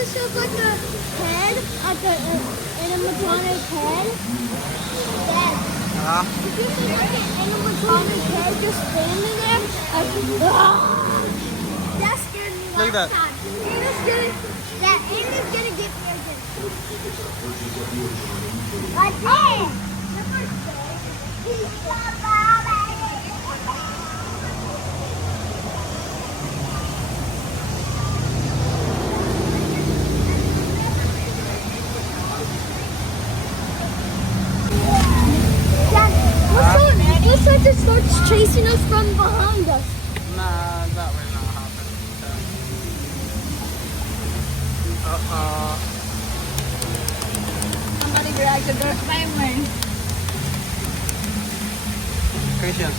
this shows like a head, like an animatronic head. Dad, if you see like an animatronic head just standing there, that scared me Look at that. last time. Amy's gonna get me again. Right there. Looks like it starts chasing us from behind us. Nah, that will not happen. Somebody dragged the dirt family. Christian,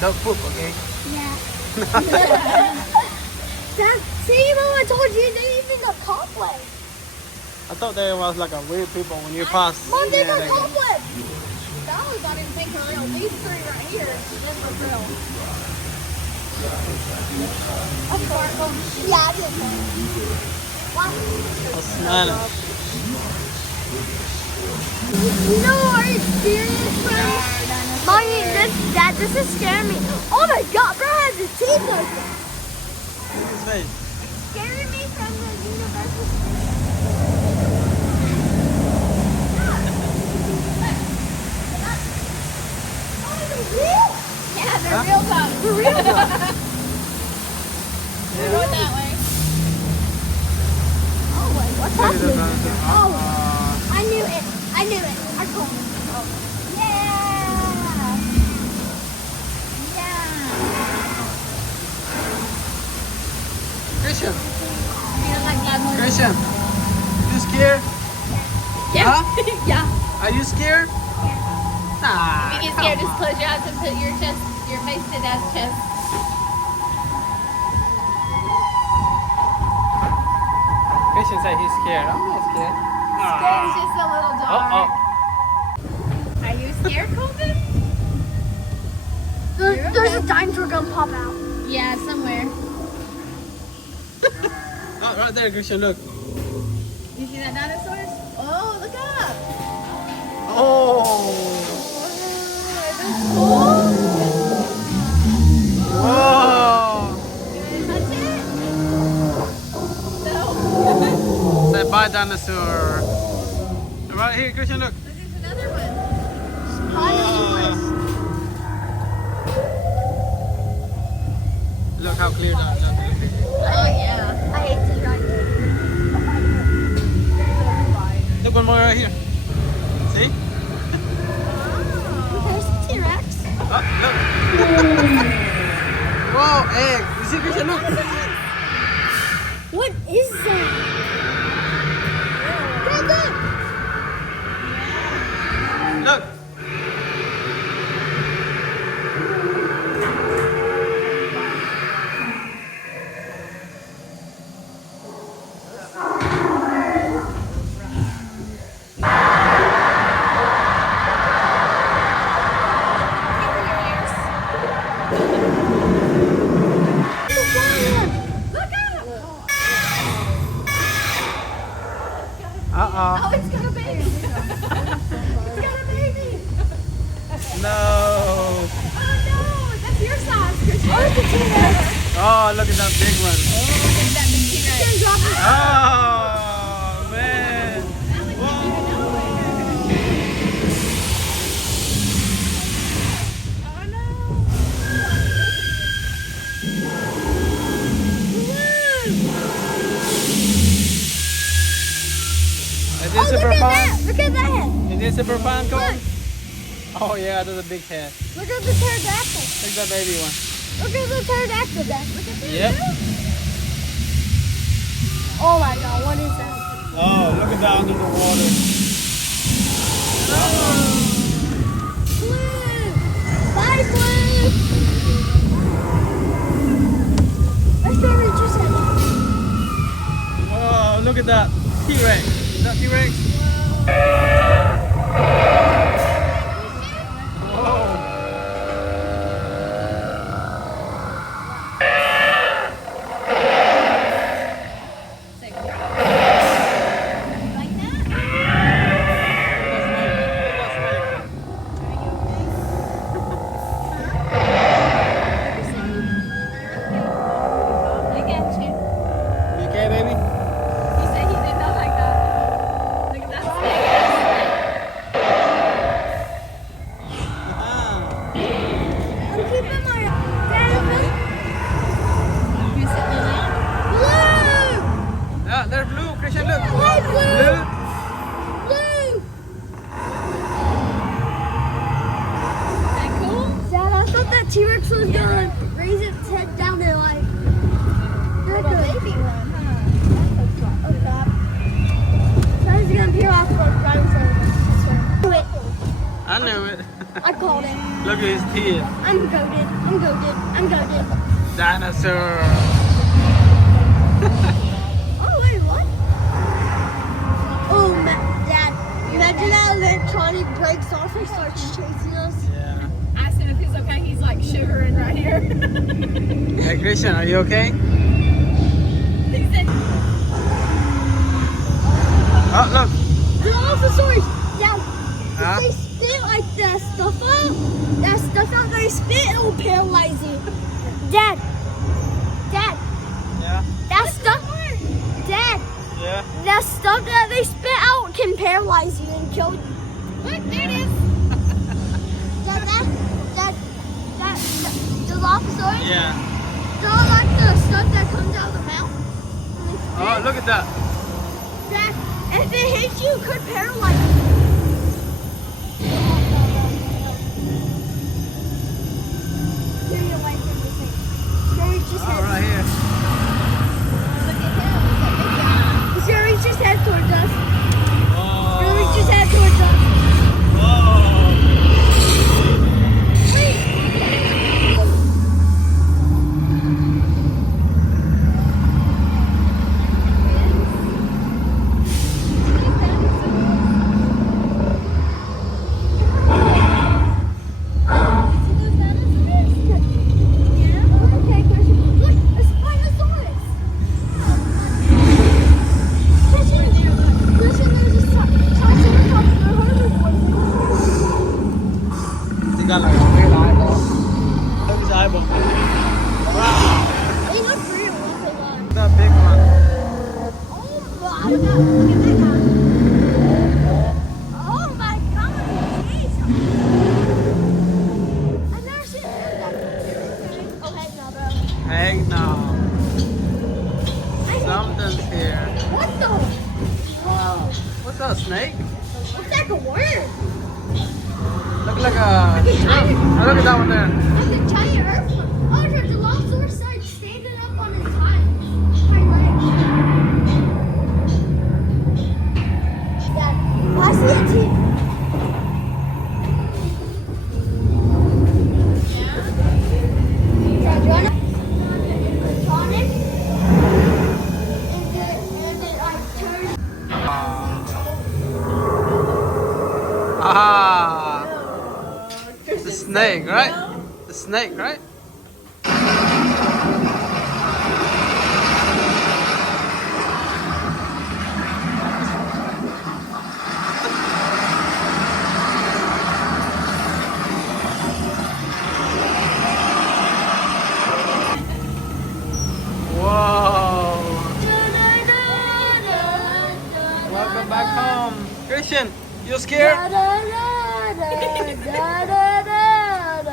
don't poop, okay? Yeah. Dad, see, Mom, I told you they even got cobweb. I thought there was like a weird people when you pass. Mom, they got they- cobweb. Those I didn't think were real. These three right here, this was real. Of course. Yeah, I did. Wow. I'll smell it. You know what are you serious, bro? Mommy, Dad, this is scaring me. Oh my God, bro has his teeth open. Look at his face. Scaring me from the universal. Yeah, they're real tough. For real? We're going that way. Oh wait, what's Look at the happening? dinosaur. Oh, I knew it. I knew it. I told you. Oh. Yeah. Christian, Feel like that one. Christian, you scared? Yeah. Huh? Yeah. Are you scared? Nah. If you get come scared, just on. close your eyes and put your chest, your face to Dad's chest. Christian said he's scared. I'm not scared. It's just a little dark. Oh, Are you scared, Colton? There's a dinosaur gonna pop out. Yeah, somewhere. oh, right there, Christian. Look. You see that dinosaur? Oh, look up. Oh. Cool. Whoa. You wanna touch it? No. Say bye, dinosaur. Right here, Christian. Look. There's another one. Look how clear that is. Oh, yeah. I hate this right here. Look one more right here. See? There's a T-Rex. Oh, look. Whoa, egg. You see, Christian? Look. What is that? Look. Uh-oh. Oh, it's got a baby. It's got a baby. No. Oh, no. That's your size, Christian. Oh, it's a T-Rex. Oh, look at that big one. Oh, look at that big T-Rex. Oh, man. Oh, no. Is Oh, this look super at fun? that. Look at that. Is this super fun, Cole? Look. Oh, yeah, that's a big head. Look at the pterodactyl. Look at that baby one. Look at the pterodactyl, Dad. Look at this. Yep. Oh my God, what is that? Oh, look at that under the water. Blue. Bye, Blue. Let's go reach your center. Oh, look at that. T-Rex. Is that T-Rex? Whoa. Say, He is. I'm goated. I'm goated. I'm goated. Dinosaur. Oh, wait, what? Oh, Dad. Imagine that electronic breaks off and starts chasing us. Yeah. I asked him if he's okay. He's like shivering right here. Hey Christian, are you okay? He said, Oh look. Dinosaurs. Dad, Huh? if they spit like that stuff out they spit, it will paralyze you. Dad. Dad. Yeah. That stuff. Dad. Yeah. That stuff that they spit out can paralyze you and kill you. look, there it is. That Dilophosaurus? Yeah. They're like the stuff that comes out of the mouth. Oh look at that. That if it hits you, it could paralyze you. Get me away from this thing. Go reach his Oh head. right here. Look at him. He's a big guy. He's gonna reach his head towards us. Oh. He's gonna reach his head towards us. Oh. He got like a big eyeball. Look at his eyeball. Wow. They look real, look alive. That big one. Oh my god, look at that guy. Oh my god, jeez. I've never seen that. Oh, heck no, bro. Hey no. I hate Something's here. What the? Whoa. What's that, snake? Looks like a worm. Look like a shrimp. Oh, look at that one there. Like a giant earthworm. Oh, there's a Dilophosaurus side standing up on his hind legs. Yeah, I see a teeth. Yeah, do you want animatronic? And it like turns. Ah. The snake, right? The snake, right? Whoa. Welcome back home. Christian, you scared?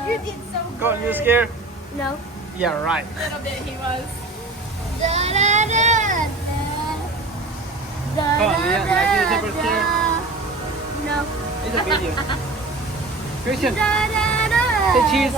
You did so good. Go on, you scared? No. Yeah, right. A little bit he was. Come on, Leah, like you never scared? No. It's a video. Christian, say cheese.